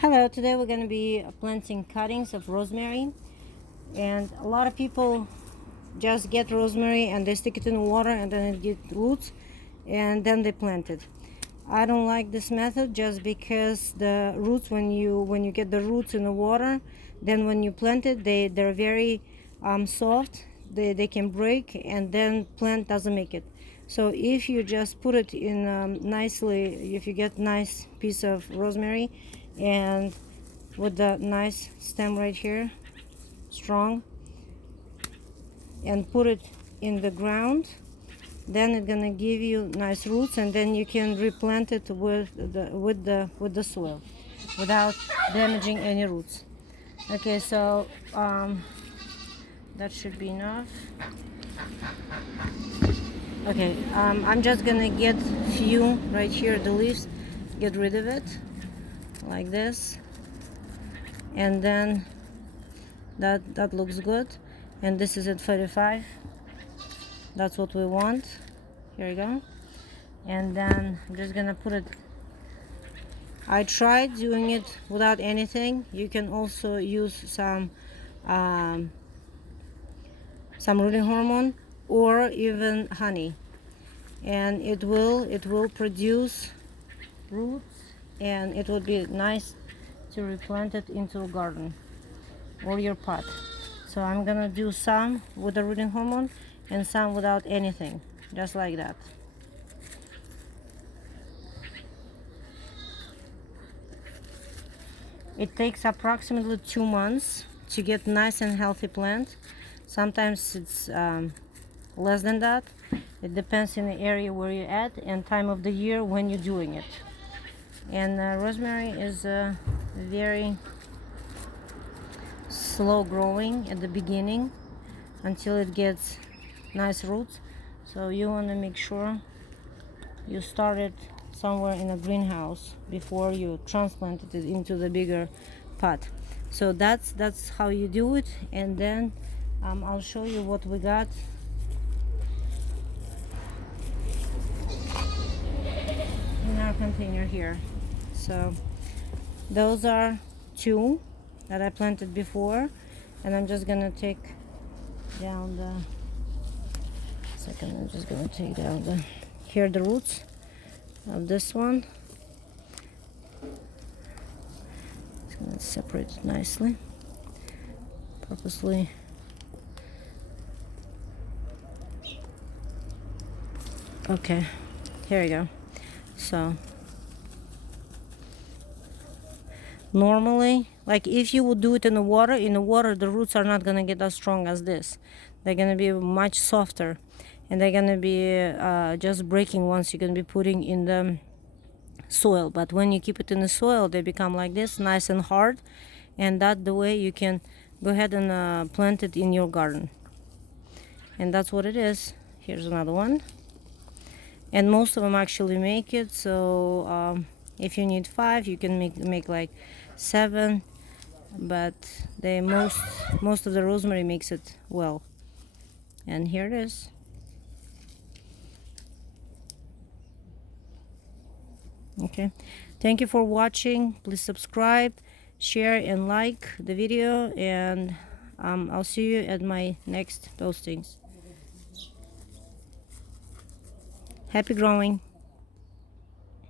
Hello, today we're going to be planting cuttings of rosemary, and a lot of people just get rosemary and they stick it in water and then it gets roots and then they plant it. I don't like this method just because the roots, when you get the roots in the water, then when you plant it, they're very soft. They can break and then plant doesn't make it. So if you just put it in nicely, if you get nice piece of rosemary and with the nice stem right here, strong, and put it in the ground, then it's gonna give you nice roots, and then you can replant it with the soil without damaging any roots. Okay, so that should be enough. Okay, I'm just gonna get few right here, the leaves, get rid of it like this, and then that looks good. And this is at 45. That's what we want. Here we go. And then I'm just gonna put it. I tried doing it without anything. You can also use some rooting hormone or even honey, and it will produce roots, and it would be nice to replant it into a garden or your pot. So I'm gonna do some with the rooting hormone and some without anything, just like that. It takes approximately 2 months to get nice and healthy plant. Sometimes it's less than that. It depends in the area where you're at and time of the year when you're doing it. And rosemary is very slow growing at the beginning until it gets nice roots. So you want to make sure you start it somewhere in a greenhouse before you transplant it into the bigger pot. So that's how you do it. And then I'll show you what we got in our container here. So those are 2 that I planted before, and I'm just gonna take down the second. I'm just gonna take down the here the roots of this one. Just gonna separate it nicely, purposely. Okay, here we go. So normally, like if you would do it in the water, the roots are not gonna get as strong as this. They're gonna be much softer, and they're gonna be just breaking once you're gonna be putting in the soil. But when you keep it in the soil, they become like this, nice and hard, and that's the way you can go ahead and plant it in your garden. And that's what it is. Here's another one, and most of them actually make it. So if you need 5, you can make like 7, but most of the rosemary makes it well. And here it is. Okay, thank you for watching. Please subscribe, share, and like the video, and I'll see you at my next postings. Happy growing.